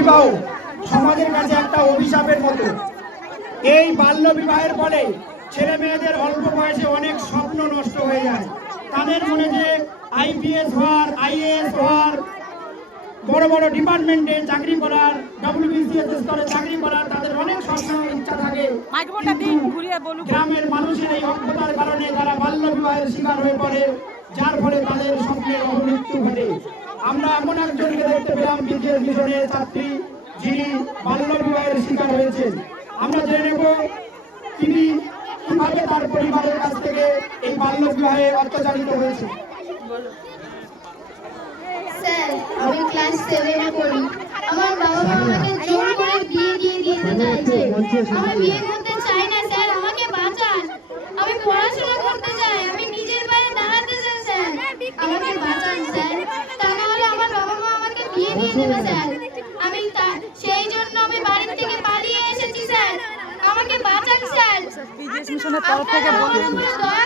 বিবাহ সমাজের কাছে একটা অভিশাপের মতো। এই বাল্য বিবাহের ফলে ছেলে মেয়েদের অল্প বয়সে অনেক স্বপ্ন নষ্ট হয়ে যায়। তাদের মনে যে আইপিএস হওয়ার, আইএএস হওয়ার, বড় বড় ডিপার্টমেন্টে চাকরি করার, ডব্লিউবিসিএস স্তরে চাকরি করার তাদের অনেক স্বপ্ন ইচ্ছা থাকে। গ্রামের মানুষের এই অজ্ঞতার কারণে তারা বাল্য বিবাহের শিকার হয়ে পড়ে, যার ফলে তাদের স্বপ্নের অবমৃত্যু ঘটে। আমরা এমন একজনকে দেখতে পেলাম বিজেএস মিশনের ছাত্রী, যিনি বাল্য বিবাহের শিকার হয়েছেন। আমরা জেনে নেব তিনি কিভাবে তার পরিবারের কাছ থেকে এই বাল্য বিবাহে অত্যাচারিত হয়েছে। স্যার, আমি ক্লাস 7 এ পড়ি। আমার বাবা মা আমাকে জোর করে বিয়ে দিয়ে দিতে চাইছে। আমি বিয়ে করতে চাই না স্যার, আমাকে বাঁচান। আমি পড়াশোনা করতে চাই, আমি নিজের পায়ে দাঁড়াতে চাই স্যার, আমাকে বাঁচান স্যার। তা না হলে আমার বাবা মা আমাকে বিয়ে দিয়ে দেবে স্যার। আমি সেই জন্য আমি বাড়ি থেকে পালিয়ে এসেছি স্যার, আমাকে বাঁচান স্যার। বিজেএস মিশনের তরফ থেকে দয়া